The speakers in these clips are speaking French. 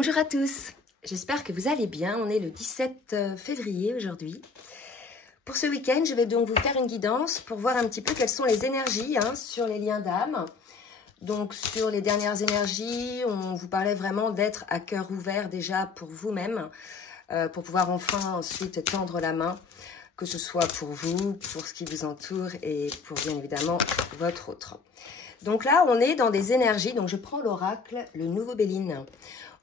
Bonjour à tous, j'espère que vous allez bien. On est le 17 février aujourd'hui. Pour ce week-end, je vais donc vous faire une guidance pour voir un petit peu quelles sont les énergies sur les liens d'âme. Donc sur les dernières énergies, on vous parlait vraiment d'être à cœur ouvert déjà pour vous-même, pour pouvoir enfin ensuite tendre la main, que ce soit pour vous, pour ce qui vous entoure et pour bien évidemment votre autre. Donc là, on est dans des énergies, donc je prends l'oracle, le nouveau Béline.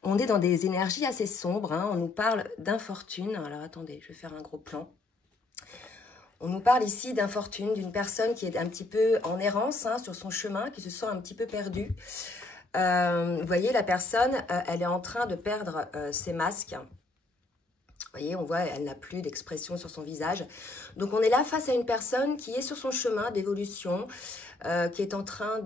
On est dans des énergies assez sombres, on nous parle d'infortune. Alors attendez, je vais faire un gros plan. On nous parle ici d'infortune, d'une personne qui est un petit peu en errance sur son chemin, qui se sent un petit peu perdue. Vous voyez, la personne, elle est en train de perdre ses masques. Vous voyez, on voit, elle n'a plus d'expression sur son visage. Donc, on est là face à une personne qui est sur son chemin d'évolution, qui est en train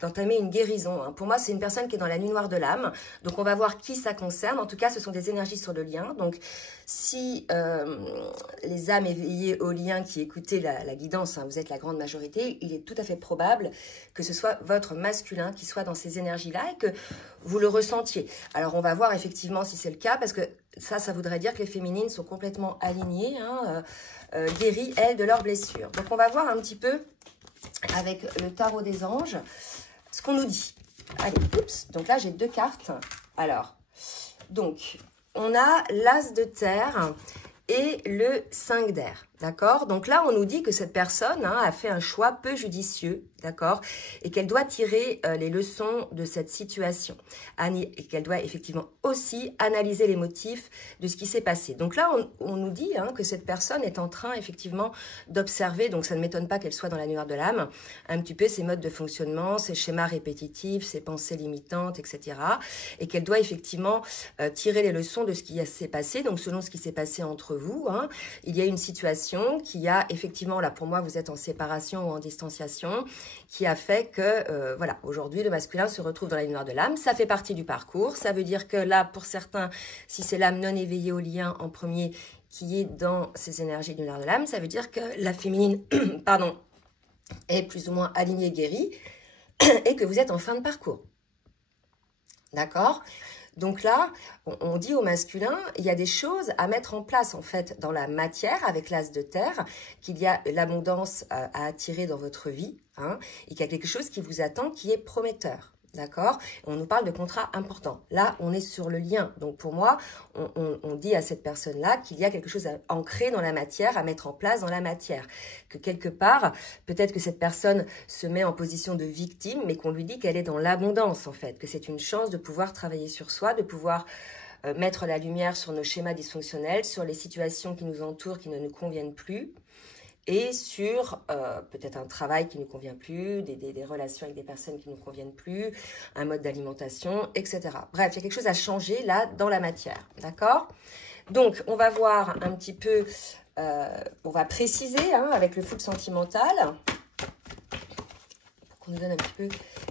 d'entamer une guérison. Pour moi, c'est une personne qui est dans la nuit noire de l'âme. Donc, on va voir qui ça concerne. En tout cas, ce sont des énergies sur le lien. Donc, si les âmes éveillées au lien qui écoutez la guidance, vous êtes la grande majorité, il est tout à fait probable que ce soit votre masculin qui soit dans ces énergies-là et que vous le ressentiez. Alors, on va voir effectivement si c'est le cas, parce que ça voudrait dire que les féminines sont complètement alignées, guéries, elles, de leurs blessures. Donc, on va voir un petit peu avec le tarot des anges ce qu'on nous dit. Allez, oups, donc là j'ai deux cartes. Alors, donc on a l'as de terre et le 5 d'air, d'accord? Donc là on nous dit que cette personne a fait un choix peu judicieux, d'accord? Et qu'elle doit tirer les leçons de cette situation. Et qu'elle doit effectivement aussi analyser les motifs de ce qui s'est passé. Donc là on nous dit que cette personne est en train effectivement d'observer, donc ça ne m'étonne pas qu'elle soit dans la nuit noire de l'âme, un petit peu ses modes de fonctionnement, ses schémas répétitifs, ses pensées limitantes, etc. Et qu'elle doit effectivement tirer les leçons de ce qui s'est passé. Donc selon ce qui s'est passé entre vous, il y a une situation qui a effectivement, là pour moi vous êtes en séparation ou en distanciation, qui a fait que, voilà, aujourd'hui, le masculin se retrouve dans la nuit noire de l'âme. Ça fait partie du parcours. Ça veut dire que là, pour certains, si c'est l'âme non éveillée au lien en premier qui est dans ces énergies du noir de l'âme, ça veut dire que la féminine, pardon, est plus ou moins alignée, guérie, et que vous êtes en fin de parcours. D'accord ? Donc là, on dit au masculin, il y a des choses à mettre en place en fait dans la matière avec l'as de terre, qu'il y a l'abondance à attirer dans votre vie, et qu'il y a quelque chose qui vous attend qui est prometteur. D'accord? On nous parle de contrats importants. Là, on est sur le lien. Donc, pour moi, on dit à cette personne-là qu'il y a quelque chose à ancrer dans la matière, à mettre en place dans la matière. Que quelque part, peut-être que cette personne se met en position de victime, mais qu'on lui dit qu'elle est dans l'abondance, en fait. Que c'est une chance de pouvoir travailler sur soi, de pouvoir mettre la lumière sur nos schémas dysfonctionnels, sur les situations qui nous entourent, qui ne nous conviennent plus, et sur peut-être un travail qui ne nous convient plus, des relations avec des personnes qui ne nous conviennent plus, un mode d'alimentation, etc. Bref, il y a quelque chose à changer là dans la matière, d'accord? Donc, on va voir un petit peu, on va préciser avec le foot sentimental, pour qu'on nous donne un petit peu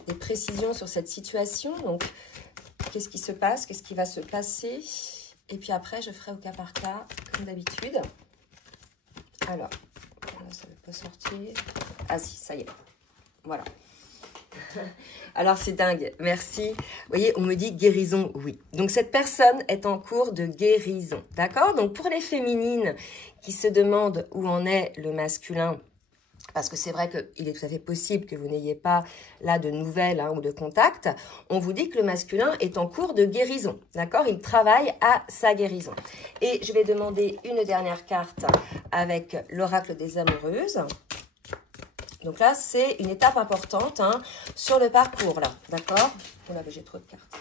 des précisions sur cette situation. Donc, qu'est-ce qui se passe, qu'est-ce qui va se passer? Et puis après, je ferai au cas par cas, comme d'habitude. Alors, ça ne veut pas sortir. Ah si, ça y est. Voilà. Alors, c'est dingue. Merci. Vous voyez, on me dit guérison, oui. Donc, cette personne est en cours de guérison. D'accord? Donc, pour les féminines qui se demandent où en est le masculin, parce que c'est vrai qu'il est tout à fait possible que vous n'ayez pas là de nouvelles ou de contacts, on vous dit que le masculin est en cours de guérison, d'accord? Il travaille à sa guérison. Et je vais demander une dernière carte avec l'oracle des amoureuses. Donc là, c'est une étape importante sur le parcours, là, d'accord? Oh là, j'ai trop de cartes.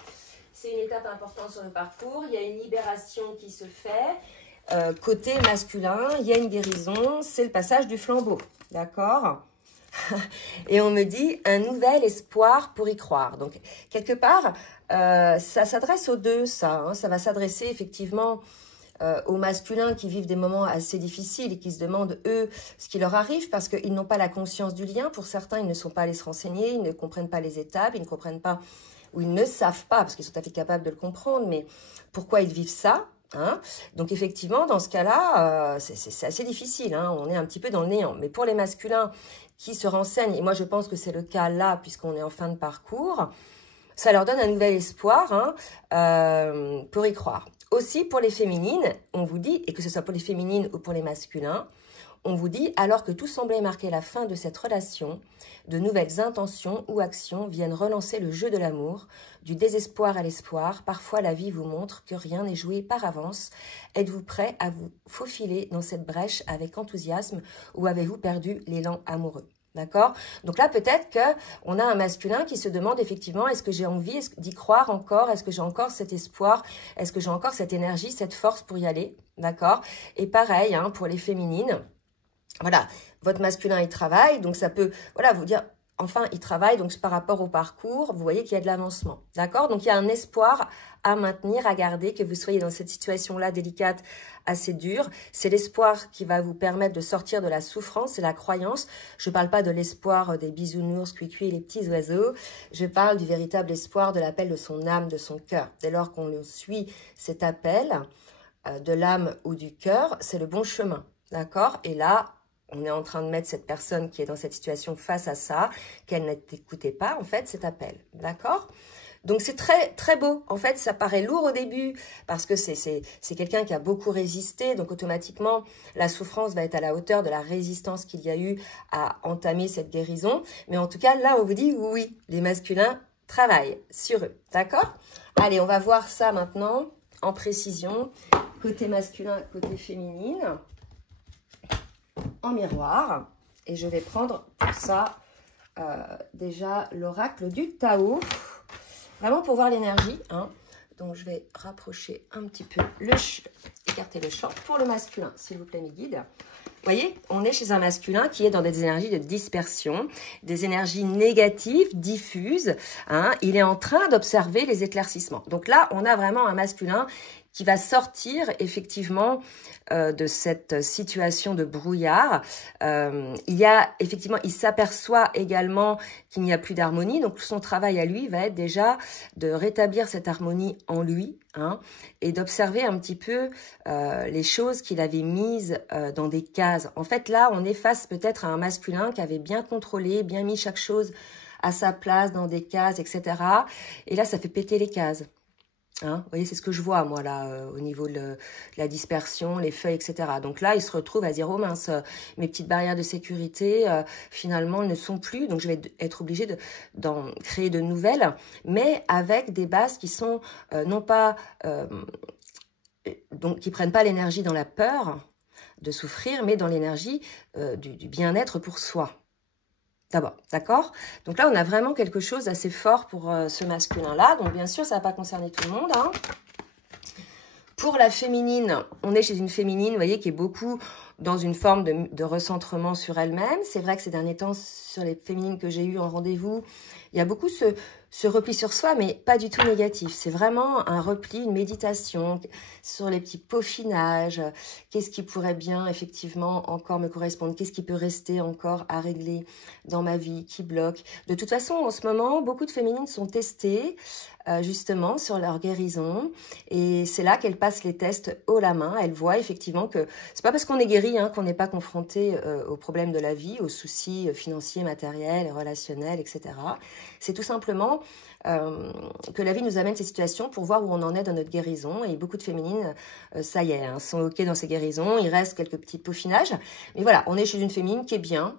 C'est une étape importante sur le parcours, il y a une libération qui se fait. Côté masculin, il y a une guérison, c'est le passage du flambeau, d'accord? Et on me dit un nouvel espoir pour y croire. Donc, quelque part, ça s'adresse aux deux, ça va s'adresser effectivement aux masculins qui vivent des moments assez difficiles et qui se demandent, eux, ce qui leur arrive parce qu'ils n'ont pas la conscience du lien. Pour certains, ils ne sont pas allés se renseigner, ils ne comprennent pas les étapes, ils ne comprennent pas, ou ils ne savent pas, parce qu'ils sont tout à fait capables de le comprendre, mais pourquoi ils vivent ça? Donc effectivement, dans ce cas-là, c'est assez difficile, on est un petit peu dans le néant. Mais pour les masculins qui se renseignent, et moi je pense que c'est le cas là, puisqu'on est en fin de parcours, ça leur donne un nouvel espoir pour y croire. Aussi, pour les féminines, on vous dit, et que ce soit pour les féminines ou pour les masculins, on vous dit, alors que tout semblait marquer la fin de cette relation, de nouvelles intentions ou actions viennent relancer le jeu de l'amour, du désespoir à l'espoir. Parfois, la vie vous montre que rien n'est joué par avance. Êtes-vous prêt à vous faufiler dans cette brèche avec enthousiasme ou avez-vous perdu l'élan amoureux? D'accord? Donc là, peut-être qu'on a un masculin qui se demande effectivement, est-ce que j'ai envie d'y croire encore? Est-ce que j'ai encore cet espoir? Est-ce que j'ai encore cette énergie, cette force pour y aller? D'accord? Et pareil, pour les féminines. Voilà, votre masculin, il travaille, donc ça peut, voilà, vous dire, enfin, il travaille, donc par rapport au parcours, vous voyez qu'il y a de l'avancement, d'accord? Donc, il y a un espoir à maintenir, à garder, que vous soyez dans cette situation-là délicate, assez dure. C'est l'espoir qui va vous permettre de sortir de la souffrance, c'est la croyance. Je ne parle pas de l'espoir des bisounours, cuicui et les petits oiseaux. Je parle du véritable espoir de l'appel de son âme, de son cœur. Dès lors qu'on suit cet appel de l'âme ou du cœur, c'est le bon chemin, d'accord? Et là, on est en train de mettre cette personne qui est dans cette situation face à ça, qu'elle n'écoutait pas, en fait, cet appel. D'accord? Donc, c'est très, très beau. En fait, ça paraît lourd au début parce que c'est quelqu'un qui a beaucoup résisté. Donc, automatiquement, la souffrance va être à la hauteur de la résistance qu'il y a eu à entamer cette guérison. Mais en tout cas, là, on vous dit oui, les masculins travaillent sur eux. D'accord? Allez, on va voir ça maintenant en précision. Côté masculin, côté féminine. En miroir, et je vais prendre pour ça déjà l'oracle du Tao, vraiment pour voir l'énergie, donc je vais rapprocher un petit peu écarter le champ pour le masculin, s'il vous plaît mes guides. Vous voyez, on est chez un masculin qui est dans des énergies de dispersion, des énergies négatives, diffuses, il est en train d'observer les éclaircissements. Donc là, on a vraiment un masculin qui va sortir effectivement de cette situation de brouillard. Il s'aperçoit également qu'il n'y a plus d'harmonie, donc son travail à lui va être déjà de rétablir cette harmonie en lui, et d'observer un petit peu les choses qu'il avait mises dans des cases. En fait, là, on est face peut-être à un masculin qui avait bien contrôlé, bien mis chaque chose à sa place dans des cases, etc. Et là, ça fait péter les cases. Vous voyez, c'est ce que je vois, moi, là, au niveau de la dispersion, les feuilles, etc. Donc là, il se retrouve à dire, oh mince, mes petites barrières de sécurité, finalement, ne sont plus. Donc, je vais être obligée d'en créer de nouvelles, mais avec des bases qui sont non pas... donc, qui prennent pas l'énergie dans la peur de souffrir, mais dans l'énergie du bien-être pour soi. D'abord, d'accord? Donc là, on a vraiment quelque chose d'assez fort pour ce masculin-là. Donc, bien sûr, ça ne va pas concerner tout le monde. Pour la féminine, on est chez une féminine, vous voyez, qui est beaucoup dans une forme de recentrement sur elle-même. C'est vrai que ces derniers temps, sur les féminines que j'ai eues en rendez-vous, il y a beaucoup ce repli sur soi, mais pas du tout négatif. C'est vraiment un repli, une méditation sur les petits peaufinages. Qu'est-ce qui pourrait bien, effectivement, encore me correspondre? Qu'est-ce qui peut rester encore à régler dans ma vie, qui bloque? De toute façon, en ce moment, beaucoup de féminines sont testées, justement, sur leur guérison. Et c'est là qu'elles passent les tests haut la main. Elles voient, effectivement, que c'est pas parce qu'on est guéri qu'on n'est pas confronté aux problèmes de la vie, aux soucis financiers, matériels, relationnels, etc. C'est tout simplement que la vie nous amène ces situations pour voir où on en est dans notre guérison. Et beaucoup de féminines, ça y est, sont OK dans ces guérisons. Il reste quelques petits peaufinages. Mais voilà, on est chez une féminine qui est bien,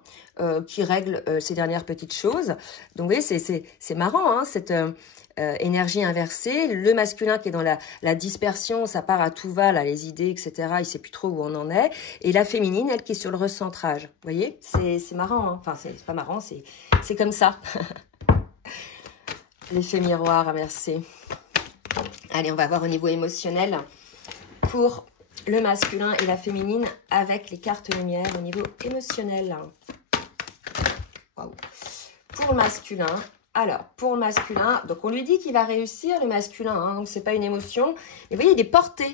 qui règle ces dernières petites choses. Donc, vous voyez, c'est marrant, cette... énergie inversée, le masculin qui est dans la dispersion, ça part à tout va, là, les idées, etc. Il sait plus trop où on en est. Et la féminine, elle qui est sur le recentrage. Vous voyez, c'est marrant, Enfin, c'est pas marrant, c'est comme ça. L'effet miroir, merci. Allez, on va voir au niveau émotionnel pour le masculin et la féminine avec les cartes lumière au niveau émotionnel. Wow. Pour le masculin, alors, pour le masculin, donc on lui dit qu'il va réussir, le masculin, donc c'est pas une émotion. Mais vous voyez, il est porté.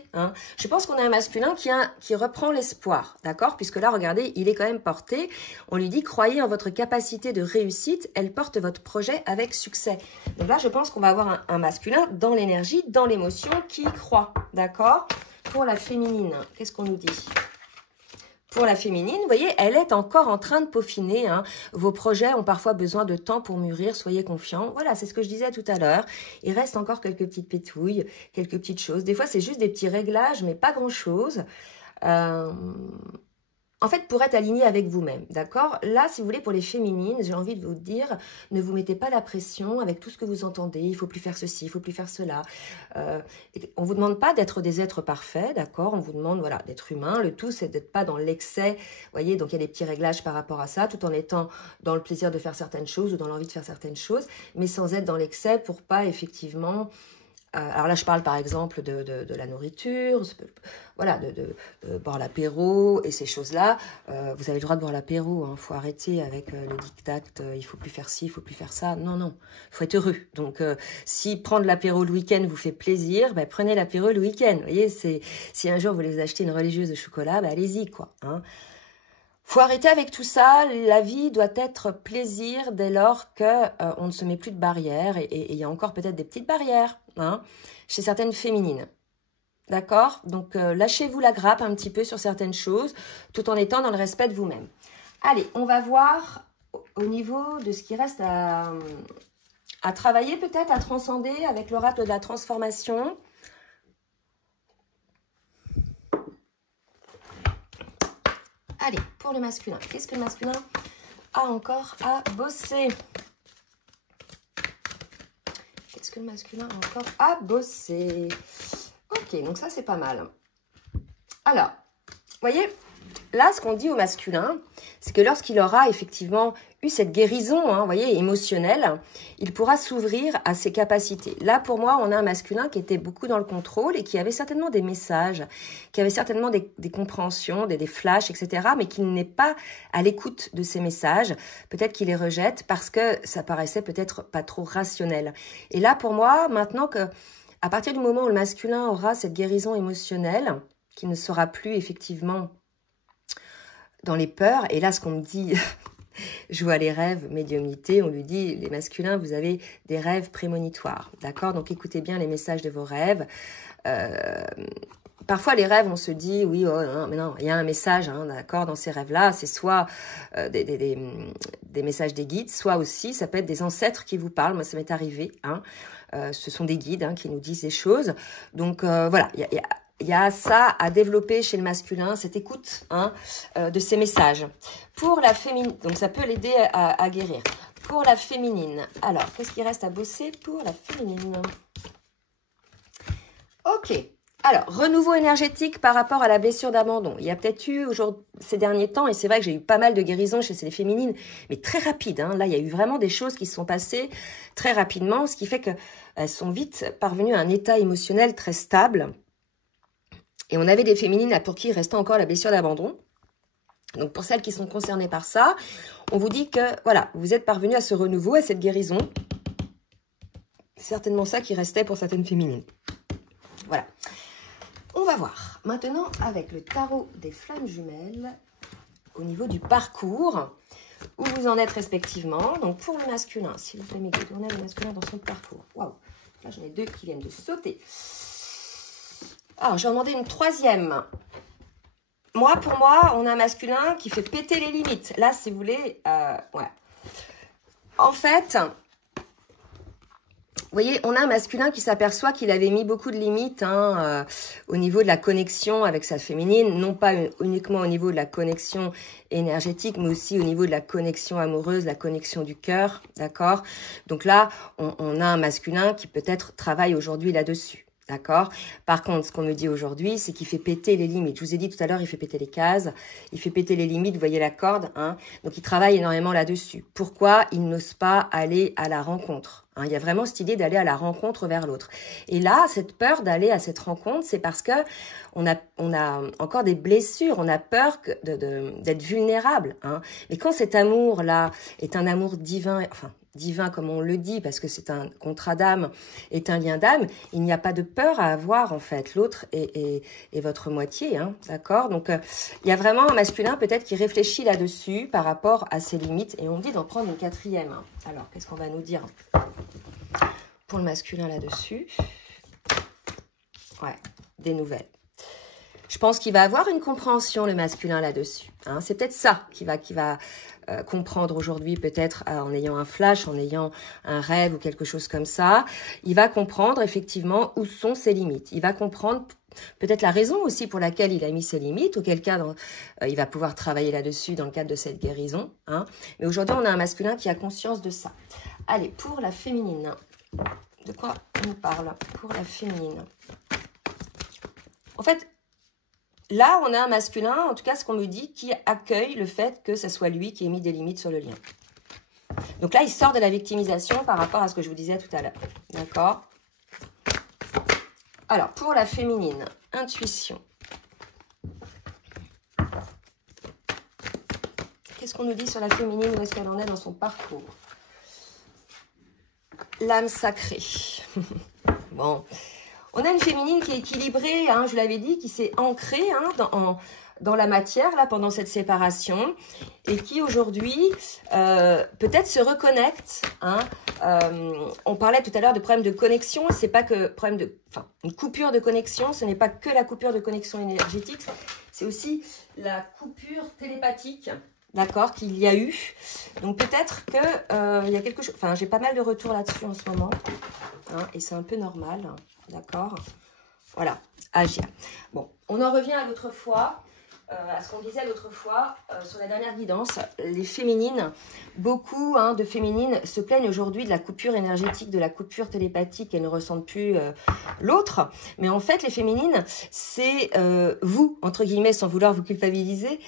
Je pense qu'on a un masculin qui reprend l'espoir, d'accord? Puisque là, regardez, il est quand même porté. On lui dit, croyez en votre capacité de réussite, elle porte votre projet avec succès. Donc là, je pense qu'on va avoir un masculin dans l'énergie, dans l'émotion, qui y croit, d'accord? Pour la féminine, qu'est-ce qu'on nous dit? Pour la féminine, vous voyez, elle est encore en train de peaufiner. Hein. Vos projets ont parfois besoin de temps pour mûrir, soyez confiants. Voilà, c'est ce que je disais tout à l'heure. Il reste encore quelques petites pétouilles, quelques petites choses. Des fois, c'est juste des petits réglages, mais pas grand-chose. En fait, pour être aligné avec vous-même, d'accord? Là, si vous voulez, pour les féminines, j'ai envie de vous dire, ne vous mettez pas la pression avec tout ce que vous entendez. Il faut plus faire ceci, il faut plus faire cela. On vous demande pas d'être des êtres parfaits, d'accord? On vous demande, voilà, d'être humain. Le tout, c'est d'être pas dans l'excès. Vous voyez, donc il y a des petits réglages par rapport à ça, tout en étant dans le plaisir de faire certaines choses ou dans l'envie de faire certaines choses, mais sans être dans l'excès pour pas effectivement... alors là, je parle par exemple de la nourriture, voilà, de boire l'apéro et ces choses-là. Vous avez le droit de boire l'apéro, hein, faut arrêter avec le diktat, il faut plus faire ci, il faut plus faire ça. Non, non, faut être heureux. Donc, si prendre l'apéro le week-end vous fait plaisir, ben, prenez l'apéro le week-end. Vous voyez, si un jour vous voulez acheter une religieuse de chocolat, ben, allez-y, quoi. Hein. Faut arrêter avec tout ça. La vie doit être plaisir dès lors que on ne se met plus de barrières. Et il y a encore peut-être des petites barrières hein, chez certaines féminines. D'accord? Donc, lâchez-vous la grappe un petit peu sur certaines choses, tout en étant dans le respect de vous-même. Allez, on va voir au niveau de ce qui reste à travailler, peut-être, à transcender avec l'oracle de la transformation. Allez, pour le masculin, qu'est-ce que le masculin a encore à bosser? Qu'est-ce que le masculin a encore à bosser? Ok, donc ça, c'est pas mal. Alors, vous voyez, là, ce qu'on dit au masculin, c'est que lorsqu'il aura effectivement eu cette guérison, hein, vous voyez, émotionnelle, il pourra s'ouvrir à ses capacités. Là, pour moi, on a un masculin qui était beaucoup dans le contrôle et qui avait certainement des messages, qui avait certainement des compréhensions, des flashs, etc., mais qui n'est pas à l'écoute de ces messages. Peut-être qu'il les rejette parce que ça paraissait peut-être pas trop rationnel. Et là, pour moi, maintenant que, à partir du moment où le masculin aura cette guérison émotionnelle, qui ne sera plus effectivement dans les peurs, et là, ce qu'on me dit... Je vois les rêves, médiumnité, on lui dit, les masculins, vous avez des rêves prémonitoires, d'accord? Donc, écoutez bien les messages de vos rêves. Parfois, les rêves, on se dit, oui, oh, non, mais non, il y a un message, hein, d'accord, dans ces rêves-là. C'est soit des messages des guides, soit aussi, ça peut être des ancêtres qui vous parlent. Moi, ça m'est arrivé, hein. Ce sont des guides hein, qui nous disent des choses. Donc, voilà, il y a ça à développer chez le masculin, cette écoute hein, de ces messages. Pour la féminine, donc ça peut l'aider à guérir. Pour la féminine, alors, qu'est-ce qui reste à bosser pour la féminine? Ok, alors, renouveau énergétique par rapport à la blessure d'abandon. Il y a peut-être eu ces derniers temps, et c'est vrai que j'ai eu pas mal de guérisons chez les féminines, mais très rapide. Hein. Là, il y a eu vraiment des choses qui se sont passées très rapidement, ce qui fait qu'elles sont vite parvenues à un état émotionnel très stable. Et on avait des féminines là, pour qui il restait encore la blessure d'abandon. Donc, pour celles qui sont concernées par ça, on vous dit que, voilà, vous êtes parvenus à ce renouveau, à cette guérison. C'est certainement ça qui restait pour certaines féminines. Voilà. On va voir maintenant avec le tarot des flammes jumelles, au niveau du parcours, où vous en êtes respectivement. Donc, pour le masculin, s'il vous plaît, mes guides, on a le masculin dans son parcours. Waouh! Là, j'en ai deux qui viennent de sauter. Alors, je vais en demander une troisième. Pour moi, on a un masculin qui fait péter les limites. Là, si vous voulez, ouais. En fait, vous voyez, on a un masculin qui s'aperçoit qu'il avait mis beaucoup de limites hein, au niveau de la connexion avec sa féminine, non pas uniquement au niveau de la connexion énergétique, mais aussi au niveau de la connexion amoureuse, la connexion du cœur, d'accord? Donc là, on a un masculin qui peut-être travaille aujourd'hui là-dessus. D'accord? Par contre, ce qu'on me dit aujourd'hui, c'est qu'il fait péter les limites. Je vous ai dit tout à l'heure, il fait péter les cases, il fait péter les limites, vous voyez la corde, hein? Donc il travaille énormément là-dessus. Pourquoi il n'ose pas aller à la rencontre? Hein, il y a vraiment cette idée d'aller à la rencontre vers l'autre. Et là, cette peur d'aller à cette rencontre, c'est parce que on a encore des blessures, on a peur d'être vulnérable. Hein? Mais quand cet amour-là est un amour divin, enfin, divin comme on le dit, parce que c'est un contrat d'âme, est un lien d'âme, il n'y a pas de peur à avoir en fait. L'autre est votre moitié, hein, d'accord? Donc il y a vraiment un masculin peut-être qui réfléchit là-dessus par rapport à ses limites, et on me dit d'en prendre une quatrième. Hein. Alors, qu'est-ce qu'on va nous dire pour le masculin là-dessus? Ouais, des nouvelles. Je pense qu'il va avoir une compréhension, le masculin, là-dessus. Hein. C'est peut-être ça qu'il va comprendre aujourd'hui, peut-être en ayant un flash, en ayant un rêve ou quelque chose comme ça. Il va comprendre effectivement où sont ses limites. Il va comprendre peut-être la raison aussi pour laquelle il a mis ses limites, auquel cas il va pouvoir travailler là-dessus dans le cadre de cette guérison. Hein. Mais aujourd'hui, on a un masculin qui a conscience de ça. Allez, pour la féminine, de quoi on nous parle pour la féminine? En fait, là, on a un masculin, en tout cas ce qu'on me dit, qui accueille le fait que ce soit lui qui ait mis des limites sur le lien. Donc là, il sort de la victimisation par rapport à ce que je vous disais tout à l'heure. D'accord? Alors, pour la féminine, intuition. Qu'est-ce qu'on nous dit sur la féminine? Où est-ce qu'elle en est dans son parcours? L'âme sacrée. Bon. On a une féminine qui est équilibrée, hein, je l'avais dit, qui s'est ancrée dans la matière là pendant cette séparation et qui aujourd'hui peut-être se reconnecte. Hein. On parlait tout à l'heure de problème de connexion, c'est pas que problème de, enfin, une coupure de connexion, ce n'est pas que la coupure de connexion énergétique, c'est aussi la coupure télépathique. D'accord, qu'il y a eu. Donc peut-être que il y a quelque chose. Enfin, j'ai pas mal de retours là-dessus en ce moment, hein, et c'est un peu normal. D'accord. Voilà, agir. Bon, on en revient à l'autre fois, à ce qu'on disait l'autre fois sur la dernière guidance. Les féminines, beaucoup de féminines se plaignent aujourd'hui de la coupure énergétique, de la coupure télépathique. Elles ne ressentent plus l'autre. Mais en fait, les féminines, c'est vous, entre guillemets, sans vouloir vous culpabiliser.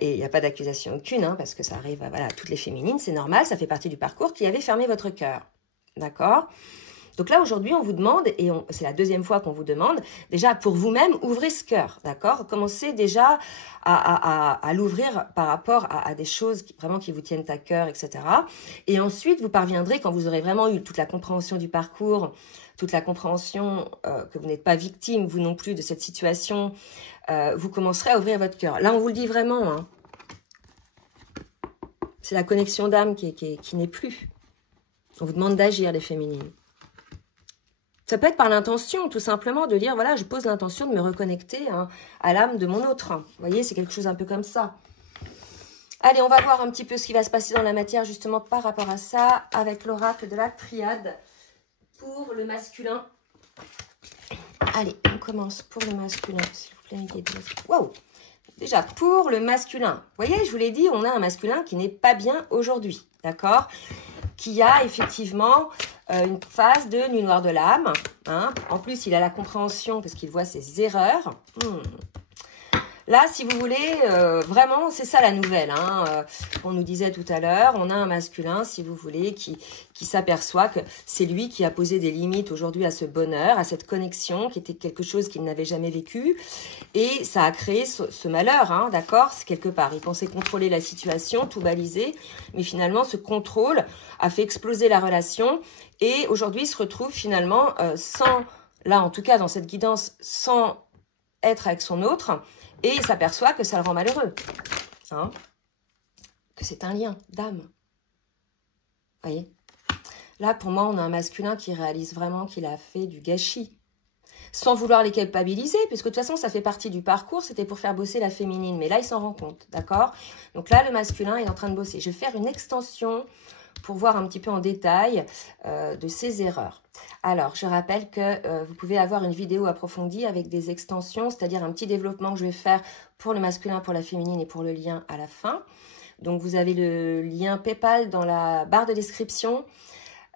Et il n'y a pas d'accusation aucune, hein, parce que ça arrive à toutes les féminines, c'est normal, ça fait partie du parcours, qui avait fermé votre cœur. D'accord ? Donc là, aujourd'hui, on vous demande, et c'est la deuxième fois qu'on vous demande, déjà pour vous-même, ouvrez ce cœur, d'accord? Commencez déjà à l'ouvrir par rapport à des choses vraiment qui vous tiennent à cœur, etc. Et ensuite, vous parviendrez, quand vous aurez vraiment eu toute la compréhension du parcours, toute la compréhension que vous n'êtes pas victime, vous non plus, de cette situation, vous commencerez à ouvrir votre cœur. Là, on vous le dit vraiment, hein. C'est la connexion d'âme qui n'est plus. On vous demande d'agir, les féminines. Ça peut être par l'intention, tout simplement, de dire, voilà, je pose l'intention de me reconnecter à l'âme de mon autre. Vous voyez, c'est quelque chose un peu comme ça. Allez, on va voir un petit peu ce qui va se passer dans la matière, justement, par rapport à ça, avec l'oracle de la triade pour le masculin. Allez, on commence pour le masculin, s'il vous plaît. Waouh! Déjà, pour le masculin, vous voyez, je vous l'ai dit, on a un masculin qui n'est pas bien aujourd'hui, d'accord? Qui a effectivement une phase de nuit noire de l'âme. Hein. En plus, il a la compréhension parce qu'il voit ses erreurs. Là, si vous voulez, vraiment, c'est ça la nouvelle. Hein. On nous disait tout à l'heure, on a un masculin, si vous voulez, qui s'aperçoit que c'est lui qui a posé des limites aujourd'hui à ce bonheur, à cette connexion, qui était quelque chose qu'il n'avait jamais vécu. Et ça a créé ce malheur, hein, d'accord? C'est quelque part. Il pensait contrôler la situation, tout baliser. Mais finalement, ce contrôle a fait exploser la relation. Et aujourd'hui, il se retrouve finalement sans, là en tout cas dans cette guidance, sans être avec son autre. Et il s'aperçoit que ça le rend malheureux. Hein, que c'est un lien d'âme. Vous voyez? Là, pour moi, on a un masculin qui réalise vraiment qu'il a fait du gâchis. Sans vouloir les culpabiliser, puisque de toute façon, ça fait partie du parcours. C'était pour faire bosser la féminine. Mais là, il s'en rend compte. D'accord? Donc là, le masculin est en train de bosser. Je vais faire une extension pour voir un petit peu en détail de ses erreurs. Alors, je rappelle que vous pouvez avoir une vidéo approfondie avec des extensions, c'est-à-dire un petit développement que je vais faire pour le masculin, pour la féminine et pour le lien à la fin. Donc, vous avez le lien PayPal dans la barre de description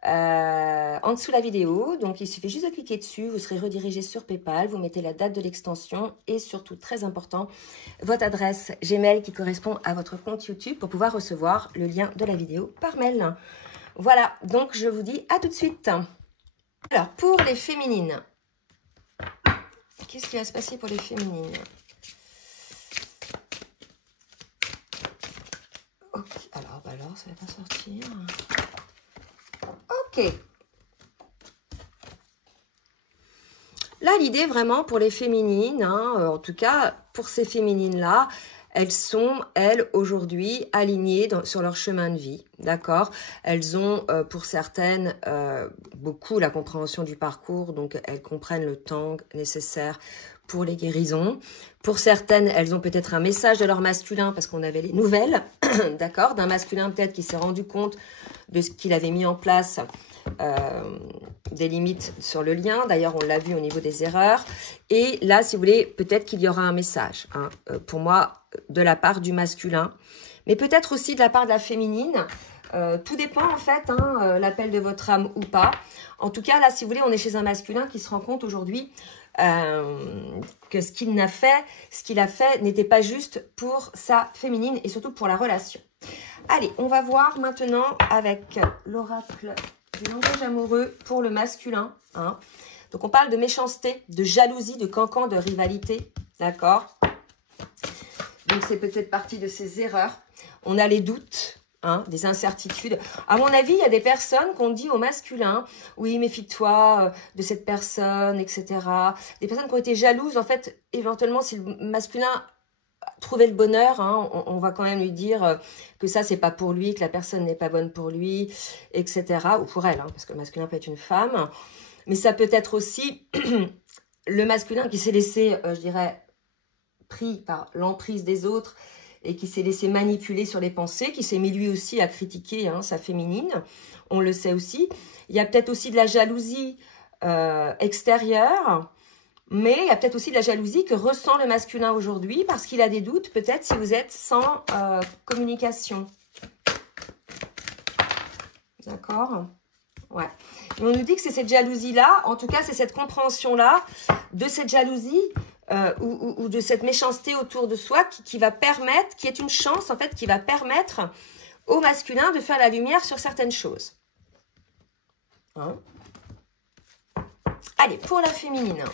en dessous de la vidéo. Donc, il suffit juste de cliquer dessus, vous serez redirigé sur PayPal, vous mettez la date de l'extension et surtout, très important, votre adresse Gmail qui correspond à votre compte YouTube pour pouvoir recevoir le lien de la vidéo par mail. Voilà, donc je vous dis à tout de suite. Alors, pour les féminines, qu'est-ce qui va se passer pour les féminines? Ok, alors, ça va pas sortir. Ok. Là, l'idée vraiment pour les féminines, hein, en tout cas pour ces féminines-là, elles sont, elles, aujourd'hui, alignées sur leur chemin de vie, d'accord? Elles ont, pour certaines, beaucoup la compréhension du parcours, donc elles comprennent le temps nécessaire pour les guérisons. Pour certaines, elles ont peut-être un message de leur masculin, parce qu'on avait les nouvelles, d'accord? D'un masculin peut-être qui s'est rendu compte de ce qu'il avait mis en place, des limites sur le lien. D'ailleurs, on l'a vu au niveau des erreurs. Et là, si vous voulez, peut-être qu'il y aura un message, hein, pour moi, de la part du masculin, mais peut-être aussi de la part de la féminine. Tout dépend, en fait, hein, l'appel de votre âme ou pas. En tout cas, là, si vous voulez, on est chez un masculin qui se rend compte aujourd'hui que ce qu'il a fait n'était pas juste pour sa féminine et surtout pour la relation. Allez, on va voir maintenant avec l'oracle du langage amoureux pour le masculin. Hein. Donc, on parle de méchanceté, de jalousie, de cancan, de rivalité. D'accord? Donc, c'est peut-être partie de ces erreurs. On a les doutes, hein, des incertitudes. À mon avis, il y a des personnes qu'on dit au masculin, oui, méfie-toi de cette personne, etc. Des personnes qui ont été jalouses, en fait, éventuellement, si le masculin trouvait le bonheur, hein, on va quand même lui dire que ça, c'est pas pour lui, que la personne n'est pas bonne pour lui, etc. Ou pour elle, hein, parce que le masculin peut être une femme. Mais ça peut être aussi le masculin qui s'est laissé, je dirais, pris par l'emprise des autres et qui s'est laissé manipuler sur les pensées, qui s'est mis lui aussi à critiquer, hein, sa féminine. On le sait aussi. Il y a peut-être aussi de la jalousie extérieure, mais il y a peut-être aussi de la jalousie que ressent le masculin aujourd'hui parce qu'il a des doutes, peut-être si vous êtes sans communication. D'accord? Ouais. Et on nous dit que c'est cette jalousie-là, en tout cas c'est cette compréhension-là de cette jalousie ou de cette méchanceté autour de soi qui va permettre, qui est une chance en fait, qui va permettre au masculin de faire la lumière sur certaines choses. Hein? Allez, pour la féminine.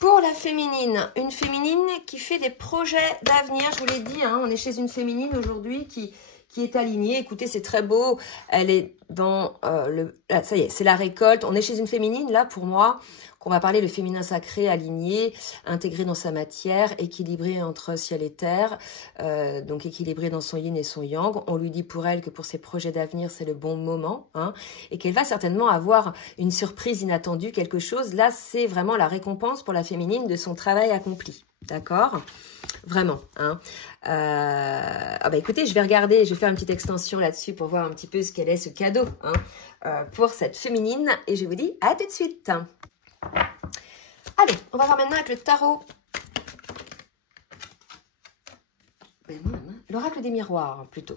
Pour la féminine, une féminine qui fait des projets d'avenir, je vous l'ai dit, hein, on est chez une féminine aujourd'hui qui est alignée. Écoutez, c'est très beau, elle est dans ça y est, c'est la récolte. On est chez une féminine, là, pour moi, qu'on va parler le féminin sacré, aligné, intégré dans sa matière, équilibré entre ciel et terre, donc équilibré dans son yin et son yang. On lui dit pour elle que pour ses projets d'avenir, c'est le bon moment, hein, et qu'elle va certainement avoir une surprise inattendue, quelque chose. Là, c'est vraiment la récompense pour la féminine de son travail accompli. D'accord? Vraiment. Hein. Écoutez, je vais regarder, je vais faire une petite extension là-dessus pour voir un petit peu ce qu'elle est, ce cadeau, hein, pour cette féminine. Et je vous dis à tout de suite. Allez, on va voir maintenant avec le tarot. L'oracle des miroirs, plutôt.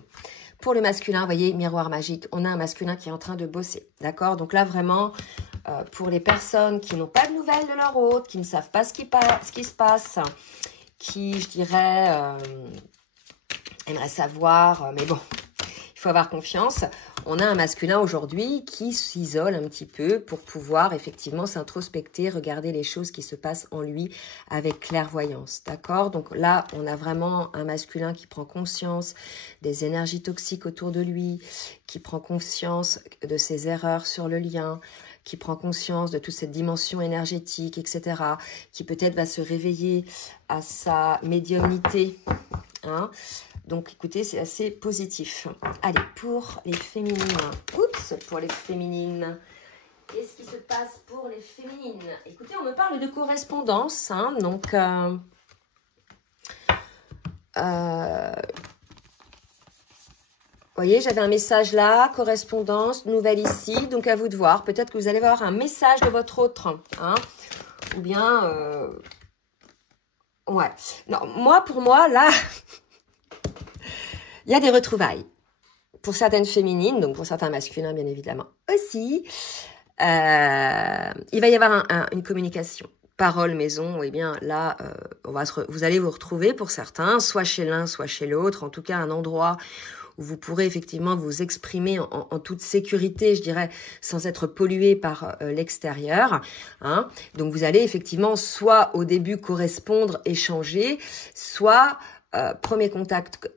Pour le masculin, vous voyez, miroir magique. On a un masculin qui est en train de bosser. D'accord? Donc là, vraiment, pour les personnes qui n'ont pas de nouvelles de leur hôte, qui ne savent pas ce qui se passe, qui, je dirais, aimeraient savoir, mais bon, il faut avoir confiance. On a un masculin aujourd'hui qui s'isole un petit peu pour pouvoir effectivement s'introspecter, regarder les choses qui se passent en lui avec clairvoyance, d'accord? Donc là, on a vraiment un masculin qui prend conscience des énergies toxiques autour de lui, qui prend conscience de ses erreurs sur le lien, qui prend conscience de toute cette dimension énergétique, etc., qui peut-être va se réveiller à sa médiumnité, hein? Donc, écoutez, c'est assez positif. Allez, pour les féminines. Oups, pour les féminines. Qu'est-ce qui se passe pour les féminines? Écoutez, on me parle de correspondance. Hein, donc, vous voyez, j'avais un message là, correspondance, nouvelle ici. Donc, à vous de voir. Peut-être que vous allez avoir un message de votre autre. Hein, ou bien... ouais. Non, pour moi, là... Il y a des retrouvailles. Pour certaines féminines, donc pour certains masculins, bien évidemment, aussi. Il va y avoir une communication. Parole, maison, eh bien là, vous allez vous retrouver pour certains, soit chez l'un, soit chez l'autre. En tout cas, un endroit où vous pourrez effectivement vous exprimer en toute sécurité, je dirais, sans être pollué par l'extérieur. Hein. Donc, vous allez effectivement soit au début correspondre, échanger, soit... premier contact,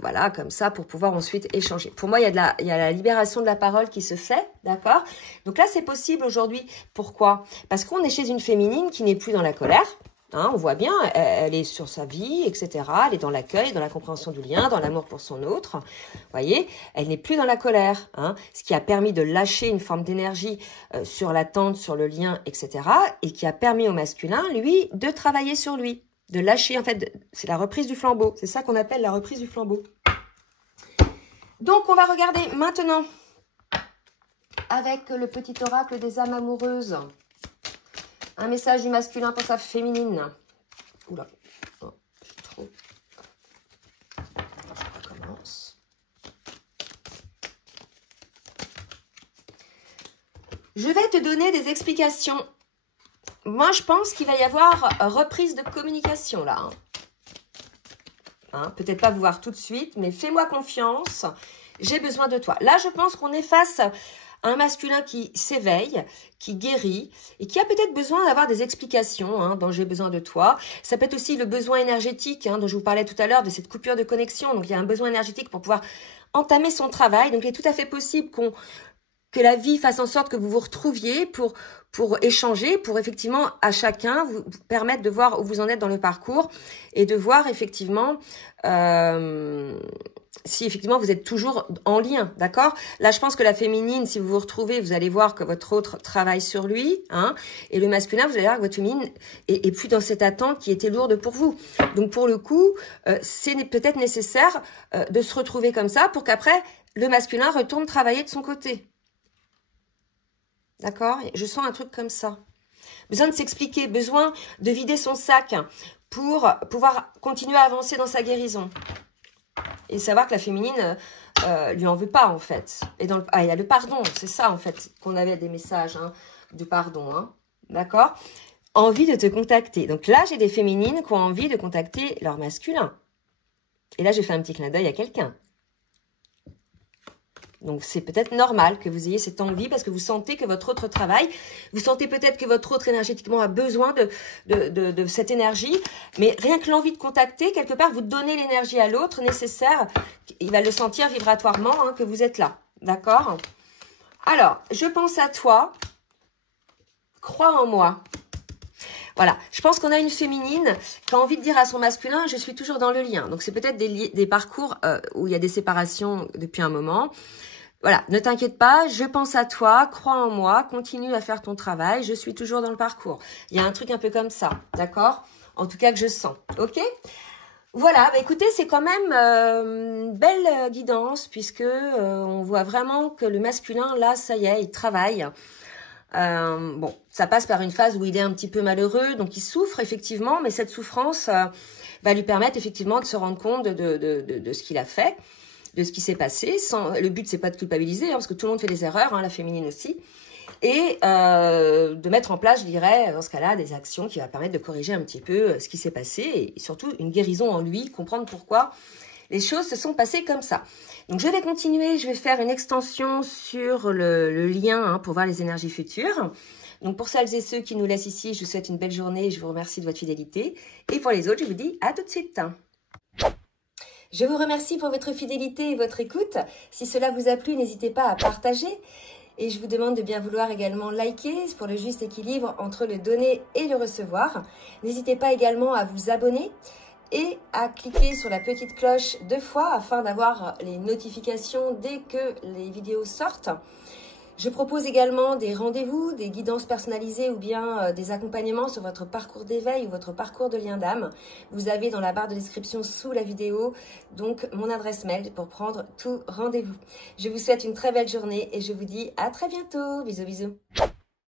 voilà, comme ça, pour pouvoir ensuite échanger. Pour moi, il y a la libération de la parole qui se fait, d'accord? Donc là, c'est possible aujourd'hui. Pourquoi? Parce qu'on est chez une féminine qui n'est plus dans la colère. Hein, on voit bien, elle est sur sa vie, etc. Elle est dans l'accueil, dans la compréhension du lien, dans l'amour pour son autre. Vous voyez, elle n'est plus dans la colère, hein, ce qui a permis de lâcher une forme d'énergie sur l'attente, sur le lien, etc. Et qui a permis au masculin, lui, de travailler sur lui, de lâcher. En fait, c'est la reprise du flambeau. C'est ça qu'on appelle la reprise du flambeau. Donc, on va regarder maintenant avec le petit oracle des âmes amoureuses. Un message du masculin pour sa féminine. Oula, oh, je suis trop. Je recommence. Je vais te donner des explications. Moi, je pense qu'il va y avoir reprise de communication là. Hein, peut-être pas vous voir tout de suite, mais fais-moi confiance. J'ai besoin de toi. Là, je pense qu'on est face un masculin qui s'éveille, qui guérit et qui a peut-être besoin d'avoir des explications, hein, dont j'ai besoin de toi. Ça peut être aussi le besoin énergétique, hein, dont je vous parlais tout à l'heure, de cette coupure de connexion. Donc, il y a un besoin énergétique pour pouvoir entamer son travail. Donc, il est tout à fait possible que la vie fasse en sorte que vous vous retrouviez pour échanger, pour effectivement à chacun vous permettre de voir où vous en êtes dans le parcours et de voir effectivement si effectivement vous êtes toujours en lien, d'accord? Là, je pense que la féminine, si vous vous retrouvez, vous allez voir que votre autre travaille sur lui, hein, et le masculin, vous allez voir que votre féminine est plus dans cette attente qui était lourde pour vous. Donc, pour le coup, c'est peut-être nécessaire de se retrouver comme ça pour qu'après, le masculin retourne travailler de son côté. D'accord? Je sens un truc comme ça. Besoin de s'expliquer, besoin de vider son sac pour pouvoir continuer à avancer dans sa guérison. Et savoir que la féminine lui en veut pas, en fait. Et il y a le pardon, c'est ça, en fait, qu'on avait des messages, hein, du pardon, hein, d'accord? Envie de te contacter. Donc là, j'ai des féminines qui ont envie de contacter leur masculin. Et là, j'ai fait un petit clin d'œil à quelqu'un. Donc, c'est peut-être normal que vous ayez cette envie parce que vous sentez que votre autre travaille. Vous sentez peut-être que votre autre énergétiquement a besoin de cette énergie. Mais rien que l'envie de contacter, quelque part, vous donnez l'énergie à l'autre nécessaire. Il va le sentir vibratoirement, hein, que vous êtes là. D'accord? Alors, je pense à toi. Crois en moi. Voilà, je pense qu'on a une féminine qui a envie de dire à son masculin, je suis toujours dans le lien. Donc, c'est peut-être des parcours où il y a des séparations depuis un moment. Voilà, ne t'inquiète pas, je pense à toi, crois en moi, continue à faire ton travail, je suis toujours dans le parcours. Il y a un truc un peu comme ça, d'accord? En tout cas que je sens, ok? Voilà, bah écoutez, c'est quand même une belle guidance puisque on voit vraiment que le masculin, là, ça y est, il travaille. Bon, ça passe par une phase où il est un petit peu malheureux, donc il souffre effectivement, mais cette souffrance va lui permettre effectivement de se rendre compte de ce qu'il a fait, de ce qui s'est passé. Le but, c'est pas de culpabiliser, hein, parce que tout le monde fait des erreurs, hein, la féminine aussi, et de mettre en place, je dirais, dans ce cas-là, des actions qui vont permettre de corriger un petit peu ce qui s'est passé, et surtout une guérison en lui, comprendre pourquoi les choses se sont passées comme ça. Donc, je vais continuer, je vais faire une extension sur le lien, hein, pour voir les énergies futures. Donc, pour celles et ceux qui nous laissent ici, je vous souhaite une belle journée et je vous remercie de votre fidélité. Et pour les autres, je vous dis à tout de suite. Je vous remercie pour votre fidélité et votre écoute. Si cela vous a plu, n'hésitez pas à partager. Et je vous demande de bien vouloir également liker pour le juste équilibre entre le donner et le recevoir. N'hésitez pas également à vous abonner et à cliquer sur la petite cloche 2 fois afin d'avoir les notifications dès que les vidéos sortent. Je propose également des rendez-vous, des guidances personnalisées ou bien des accompagnements sur votre parcours d'éveil ou votre parcours de lien d'âme. Vous avez dans la barre de description sous la vidéo donc mon adresse mail pour prendre tout rendez-vous. Je vous souhaite une très belle journée et je vous dis à très bientôt. Bisous bisous.